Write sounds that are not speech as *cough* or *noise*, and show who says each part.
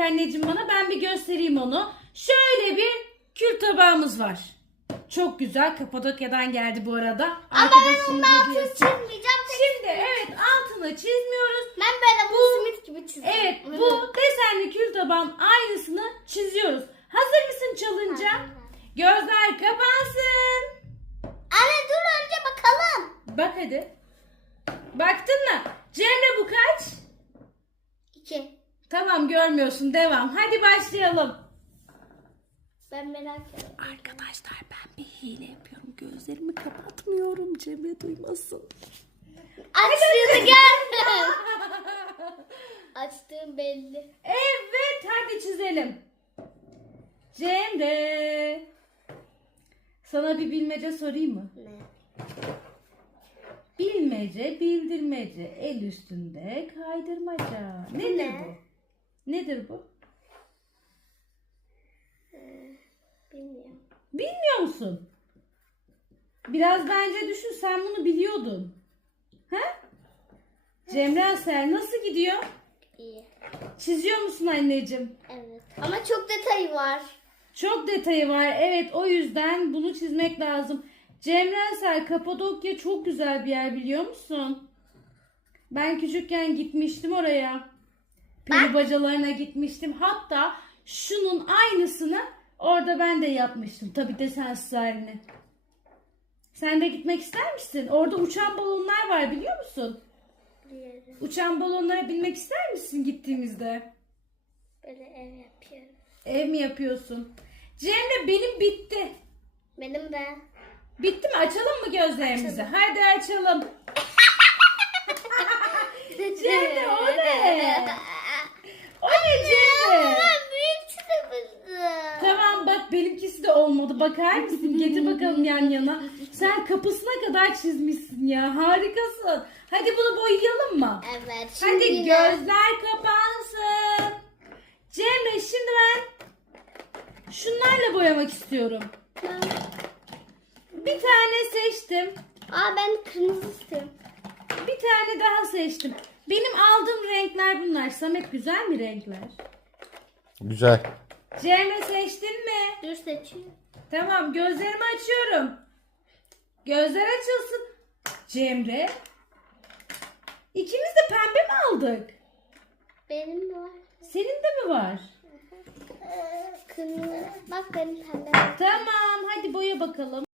Speaker 1: anneciğim bana. Ben bir göstereyim onu. Şöyle bir kül tabağımız var. Çok güzel. Kapadokya'dan geldi bu arada.
Speaker 2: Ama ben onun altını çizmeyeceğim.
Speaker 1: Şimdi evet altını çizmiyoruz.
Speaker 2: Ben böyle bu simit gibi çizeceğim.
Speaker 1: Evet bu desenli kül tabağın aynısını çiziyoruz. Hazır mısın çalınca? Gözler kapansın.
Speaker 2: Anne dur önce bakalım.
Speaker 1: Bak hadi. Baktın mı? Cemre bu kaç?
Speaker 2: İki.
Speaker 1: Tamam görmüyorsun. Devam. Hadi başlayalım.
Speaker 2: Ben merak ediyorum.
Speaker 1: Arkadaşlar ben bir hile yapıyorum. Gözlerimi kapatmıyorum. Cemre duymasın.
Speaker 2: Açtığını gör. *laughs* Açtığım belli.
Speaker 1: Evet hadi çizelim. Cemre. Sana bir bilmece sorayım mı?
Speaker 2: Ne?
Speaker 1: Bilmece, bildirmece, el üstünde kaydırmaca. Nedir
Speaker 2: Ne?
Speaker 1: bu? Nedir bu?
Speaker 2: Bilmiyorum.
Speaker 1: Bilmiyor musun? Biraz bence düşün sen bunu biliyordun. He? Cemre Asel nasıl gidiyor?
Speaker 2: İyi.
Speaker 1: Çiziyor musun anneciğim?
Speaker 2: Evet. Ama çok detayı var.
Speaker 1: Çok detayı var. Evet o yüzden bunu çizmek lazım. Cemre Asel Kapadokya çok güzel bir yer biliyor musun? Ben küçükken gitmiştim oraya. Peri bacalarına gitmiştim. Hatta şunun aynısını orada ben de yapmıştım. Tabii desensiz halini. Sen de gitmek ister misin? Orada uçan balonlar var biliyor musun?
Speaker 2: Biliyorum.
Speaker 1: Uçan balonlara binmek ister misin gittiğimizde?
Speaker 2: Böyle ev yapıyorum.
Speaker 1: Ev mi yapıyorsun? Cemre benim bitti.
Speaker 2: Benim de.
Speaker 1: Bitti mi? Açalım mı gözlerimizi? Hadi açalım. Cemre o ne? O ne Cemre?
Speaker 2: Ben büyük çizebildim.
Speaker 1: Tamam bak benimkisi de olmadı. Bakar mısın? Getir bakalım yan yana. Sen *laughs* kapısına kadar çizmişsin ya. Harikasın. Hadi bunu boyayalım mı?
Speaker 2: Evet. Şimdi
Speaker 1: Hadi
Speaker 2: yine-
Speaker 1: gözler kapansın. Cemre şimdi ben şunlarla boyamak istiyorum. Bir tane seçtim.
Speaker 2: Aa ben kırmızı istiyorum.
Speaker 1: Bir tane daha seçtim. Benim aldığım renkler bunlar. Samet güzel mi renkler?
Speaker 3: Güzel.
Speaker 1: Cemre seçtin mi?
Speaker 2: Dur seçiyorum.
Speaker 1: Tamam gözlerimi açıyorum. Gözler açılsın. Cemre. İkimiz de pembe mi aldık?
Speaker 2: Benim de var.
Speaker 1: Senin de mi var?
Speaker 2: Ee, kırmızı. Bak benim pembe.
Speaker 1: Tamam hadi boya bakalım.